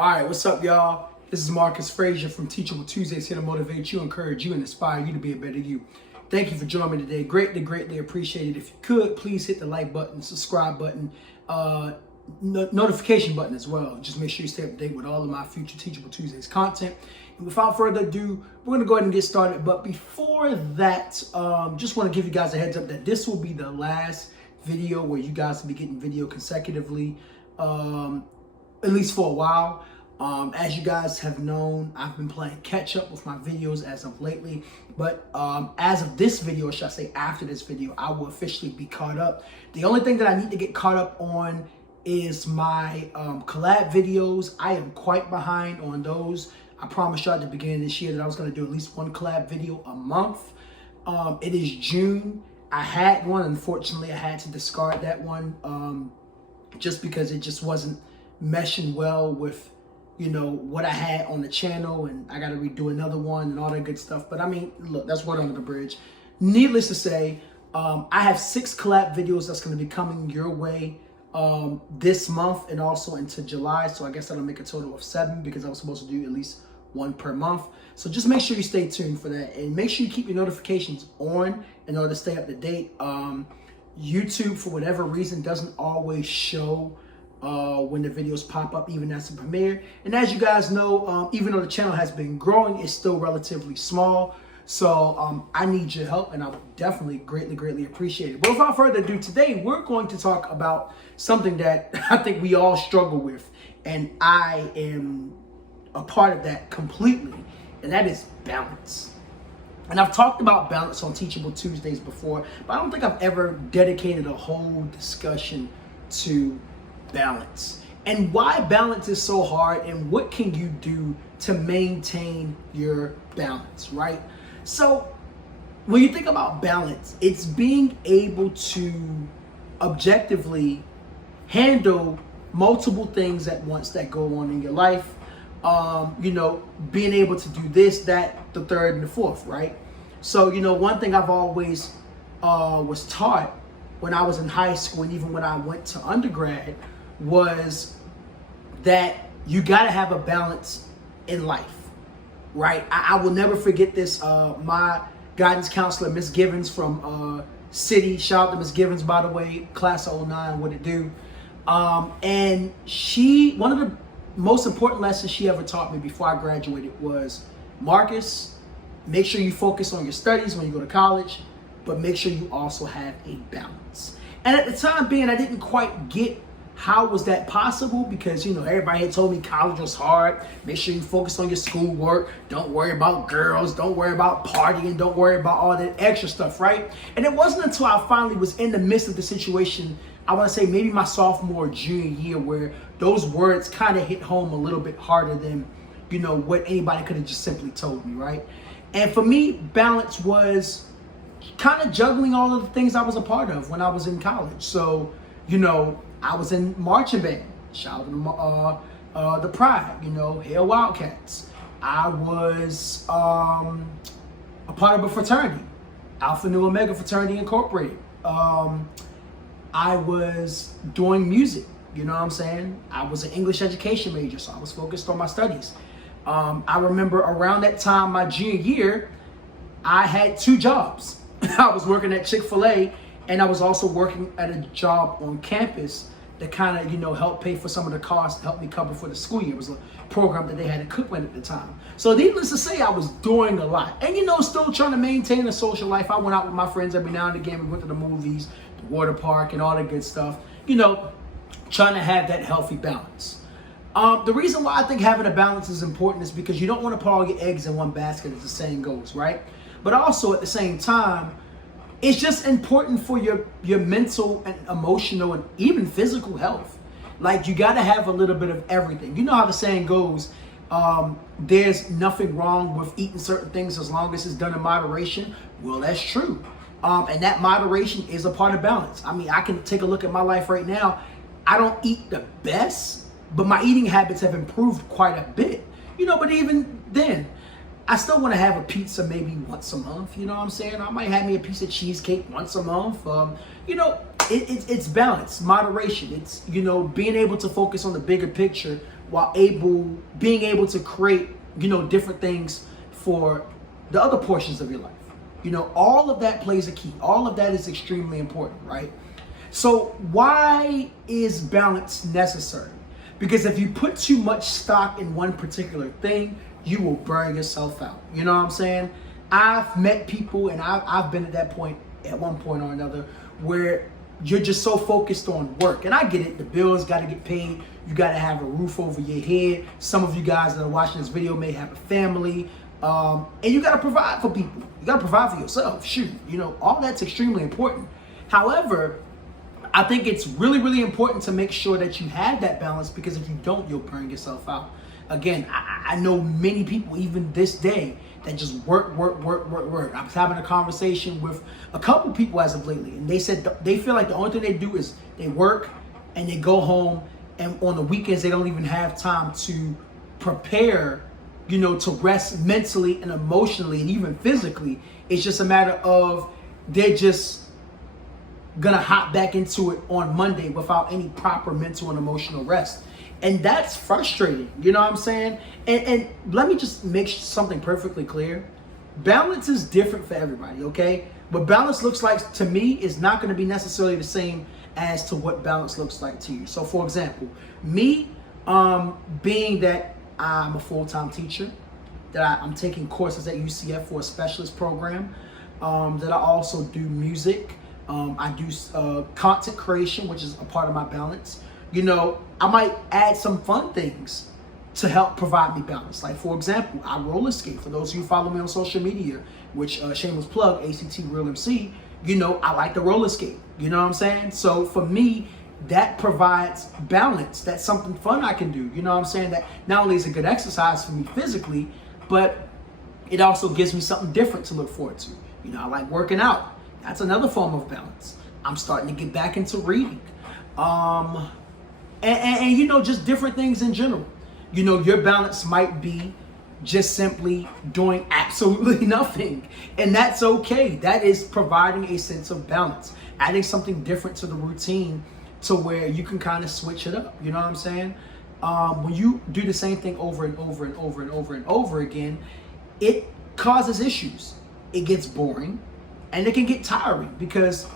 All right, what's up, y'all? This is Marcus Frazier from Teachable Tuesdays, here to motivate you, encourage you, and inspire you to be a better you. Thank you for joining me today. Greatly appreciate it. If you could, please hit the like button, subscribe button, notification button as well. Just make sure you stay up to date with all of my future Teachable Tuesdays content. And without further ado, we're going to go ahead and get started. But before that, just want to give you guys a heads up that this will be the last video where you guys will be getting video consecutively, at least for a while. As you guys have known, I've been playing catch up with my videos as of lately, but as of this video, or should I say after this video, I will officially be caught up. The only thing that I need to get caught up on is my collab videos. I am quite behind on those. I promised you at the beginning of this year that I was going to do at least one collab video a month. It is June. I had one. Unfortunately, I had to discard that one just because it just wasn't meshing well with, you know, what I had on the channel, and I got to redo another one and all that good stuff. But I mean, look, that's water under the bridge. Needless to say, I have 6 collab videos that's going to be coming your way this month and also into July. So I guess that'll make a total of 7 because I was supposed to do at least one per month. So just make sure you stay tuned for that, and make sure you keep your notifications on in order to stay up to date. YouTube, for whatever reason, doesn't always show when the videos pop up, even as a premiere. And as you guys know, even though the channel has been growing, it's still relatively small. So I need your help, and I would definitely greatly appreciate it. But without further ado, today we're going to talk about something that I think we all struggle with, and I am a part of that completely, and that is balance. And I've talked about balance on Teachable Tuesdays before, but I don't think I've ever dedicated a whole discussion to balance and why balance is so hard, and what can you do to maintain your balance, right? So when you think about balance, it's being able to objectively handle multiple things at once that go on in your life. You know, being able to do this, that, the third, and the fourth, right? So, you know, one thing I've always was taught when I was in high school, and even when I went to undergrad, was that you got to have a balance in life, right? I will never forget this. My guidance counselor, Miss Givens from City, shout out to Miss Givens, by the way, class of 09, what it do. And one of the most important lessons she ever taught me before I graduated was, Marcus, make sure you focus on your studies when you go to college, but make sure you also have a balance. And at the time being, I didn't quite get how was that possible, because, you know, everybody had told me college was hard. Make sure you focus on your schoolwork. Don't worry about girls. Don't worry about partying. Don't worry about all that extra stuff, right? And it wasn't until I finally was in the midst of the situation, I want to say maybe my sophomore or junior year, where those words kind of hit home a little bit harder than, you know, what anybody could have just simply told me, right? And for me, balance was kind of juggling all of the things I was a part of when I was in college. So, you know, I was in marching band, shout out to the Pride, you know, Hail Wildcats. I was a part of a fraternity, Alpha Nu Omega Fraternity Incorporated. I was doing music, you know what I'm saying? I was an English education major, so I was focused on my studies. I remember around that time, my junior year, I had 2 jobs. I was working at Chick-fil-A, and I was also working at a job on campus that kind of, you know, helped pay for some of the costs, helped me cover for the school year. It was a program that they had at Cookman at the time. So needless to say, I was doing a lot. And, you know, still trying to maintain a social life. I went out with my friends every now and again. We went to the movies, the water park, and all that good stuff. You know, trying to have that healthy balance. The reason why I think having a balance is important is because you don't want to put all your eggs in one basket, as the saying goes, right? But also at the same time, it's just important for your mental and emotional and even physical health. Like, you got to have a little bit of everything. You know how the saying goes, there's nothing wrong with eating certain things as long as it's done in moderation. Well, that's true. And that moderation is a part of balance. I mean, I can take a look at my life right now. I don't eat the best, but my eating habits have improved quite a bit. You know, but even then, I still want to have a pizza maybe once a month, you know what I'm saying? I might have me a piece of cheesecake once a month. You know, it's balance, moderation. It's, you know, being able to focus on the bigger picture while being able to create, different things for the other portions of your life. All of that plays a key. All of that is extremely important, right? So why is balance necessary? Because if you put too much stock in one particular thing, you will burn yourself out. You know what I'm saying? I've met people, and I've been at that point at one point or another, where you're just so focused on work. And I get it. The bills got to get paid. You got to have a roof over your head. Some of you guys that are watching this video may have a family. And you got to provide for people. You got to provide for yourself. Shoot, all that's extremely important. However, I think it's really, really important to make sure that you have that balance, because if you don't, you'll burn yourself out. Again, I know many people, even this day, that just work. I was having a conversation with a couple people as of lately, and they said they feel like the only thing they do is they work and they go home, and on the weekends they don't even have time to prepare, to rest mentally and emotionally and even physically. It's just a matter of they're just gonna hop back into it on Monday without any proper mental and emotional rest. And that's frustrating, you know what I'm saying? And let me just make something perfectly clear. Balance is different for everybody, okay? What balance looks like to me is not gonna be necessarily the same as to what balance looks like to you. So for example, me, being that I'm a full-time teacher, that I'm taking courses at UCF for a specialist program, that I also do music, I do content creation, which is a part of my balance. I might add some fun things to help provide me balance. Like, for example, I roller skate. For those of you who follow me on social media, which shameless plug, ACT Real MC, I like to roller skate. You know what I'm saying? So for me, that provides balance. That's something fun I can do. You know what I'm saying? That not only is a good exercise for me physically, but it also gives me something different to look forward to. I like working out. That's another form of balance. I'm starting to get back into reading. And just different things in general. Your balance might be just simply doing absolutely nothing. And that's okay. That is providing a sense of balance. Adding something different to the routine to where you can kind of switch it up. You know what I'm saying? When you do the same thing over and over and over and over and over again, it causes issues. It gets boring and it can get tiring because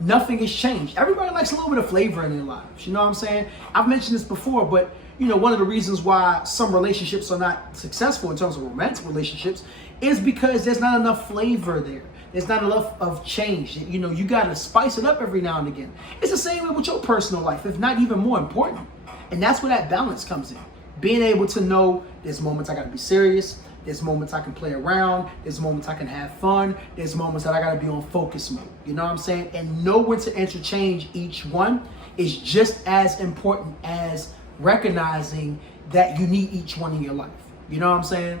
nothing has changed. Everybody likes a little bit of flavor in their lives. You know what I'm saying? I've mentioned this before, but one of the reasons why some relationships are not successful in terms of romantic relationships is because there's not enough flavor there. There's not enough of change. You got to spice it up every now and again. It's the same way with your personal life, if not even more important. And that's where that balance comes in. Being able to know there's moments I got to be serious. There's moments I can play around. There's moments I can have fun. There's moments that I got to be on focus mode. You know what I'm saying? And know when to interchange each one is just as important as recognizing that you need each one in your life. You know what I'm saying?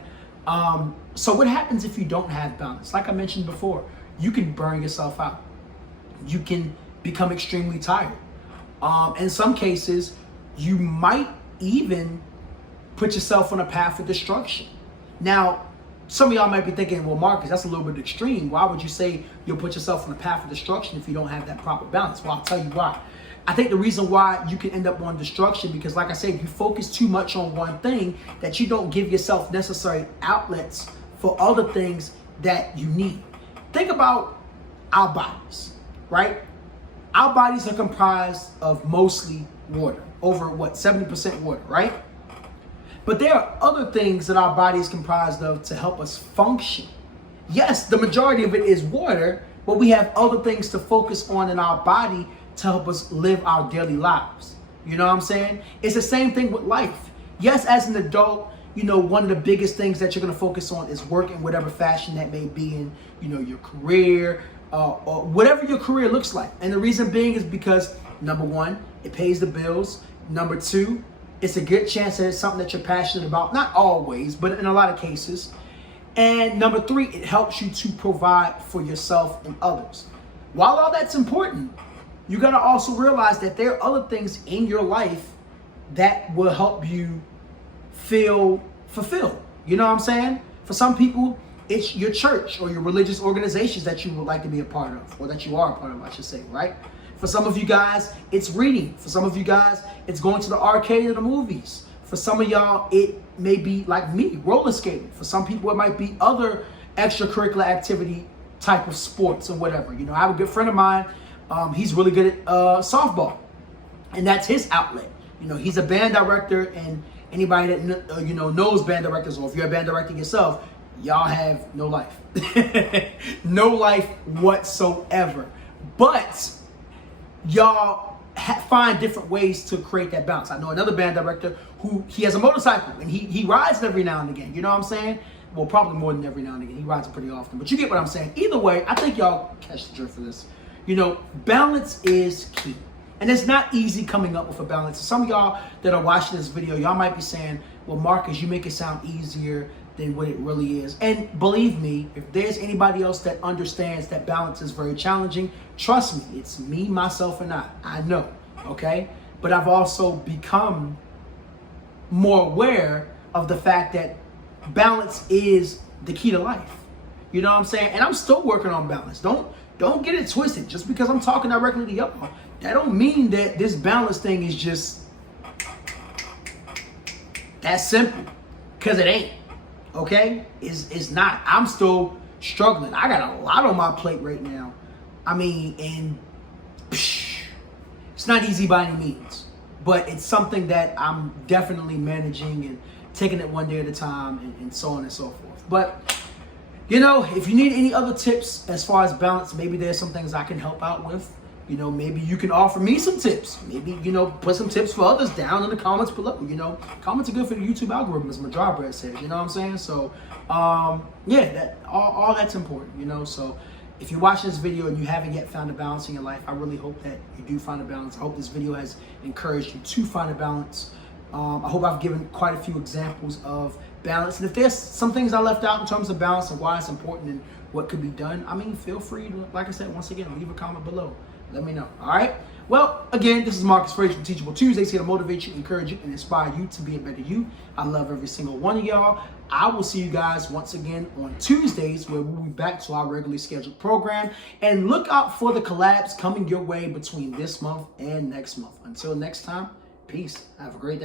So what happens if you don't have balance? Like I mentioned before, you can burn yourself out. You can become extremely tired. In some cases, you might even put yourself on a path of destruction. Now, some of y'all might be thinking, well, Marcus, that's a little bit extreme. Why would you say you'll put yourself on a path of destruction if you don't have that proper balance? Well, I'll tell you why. I think the reason why you can end up on destruction, because like I said, you focus too much on one thing that you don't give yourself necessary outlets for other things that you need. Think about our bodies, right? Our bodies are comprised of mostly water, over 70% water, right? But there are other things that our body is comprised of to help us function. Yes, the majority of it is water, but we have other things to focus on in our body to help us live our daily lives. You know what I'm saying? It's the same thing with life. Yes, as an adult, one of the biggest things that you're going to focus on is work in whatever fashion that may be in, your career, or whatever your career looks like. And the reason being is because, number one, it pays the bills. Number two, it's a good chance that it's something that you're passionate about. Not always, but in a lot of cases. And number three, it helps you to provide for yourself and others. While all that's important, you got to also realize that there are other things in your life that will help you feel fulfilled. You know what I'm saying? For some people, it's your church or your religious organizations that you would like to be a part of, or that you are a part of, I should say, right? For some of you guys, it's reading. For some of you guys, it's going to the arcade or the movies. For For some of y'all, it may be like me, roller skating. For some people, it might be other extracurricular activity type of sports or whatever. You know, I have a good friend of mine. He's really good at softball, and that's his outlet. You know, he's a band director, and anybody that knows band directors, or if you're a band director yourself, y'all have no life, no life whatsoever. But y'all find different ways to create that balance. I know another band director who he has a motorcycle and he rides it every now and again. You know what I'm saying? Well, probably more than every now and again. He rides it pretty often, but you get what I'm saying. Either way, I think y'all catch the drift of this. You know, balance is key. And it's not easy coming up with a balance. Some of y'all that are watching this video, y'all might be saying, well, Marcus, you make it sound easier than what it really is. And believe me, if there's anybody else that understands that balance is very challenging, trust me, it's me, myself, and I know, okay? But I've also become more aware of the fact that balance is the key to life. You know what I'm saying? And I'm still working on balance. Don't get it twisted. Just because I'm talking directly to y'all, that don't mean that this balance thing is just that simple. Because it ain't. Okay? It's not. I'm still struggling. I got a lot on my plate right now. I mean, and it's not easy by any means. But it's something that I'm definitely managing and taking it one day at a time and so on and so forth. But, you know, if you need any other tips as far as balance, maybe there's some things I can help out with. You know, maybe you can offer me some tips. Maybe, you know, put some tips for others down in the comments below. You know, comments are good for the YouTube algorithm, as my Bread says. You know what I'm saying? So, yeah, that all that's important, you know. So, if you're watching this video and you haven't yet found a balance in your life, I really hope that you do find a balance. I hope this video has encouraged you to find a balance. I hope I've given quite a few examples of balance. And if there's some things I left out in terms of balance and why it's important and what could be done, I mean, feel free to, like I said, once again, leave a comment below. Let me know. All right. Well, again, this is Marcus Frazier from Teachable Tuesdays, here to motivate you, encourage you, and inspire you to be a better you. I love every single one of y'all. I will see you guys once again on Tuesdays, where we'll be back to our regularly scheduled program. And look out for the collabs coming your way between this month and next month. Until next time, peace. Have a great day.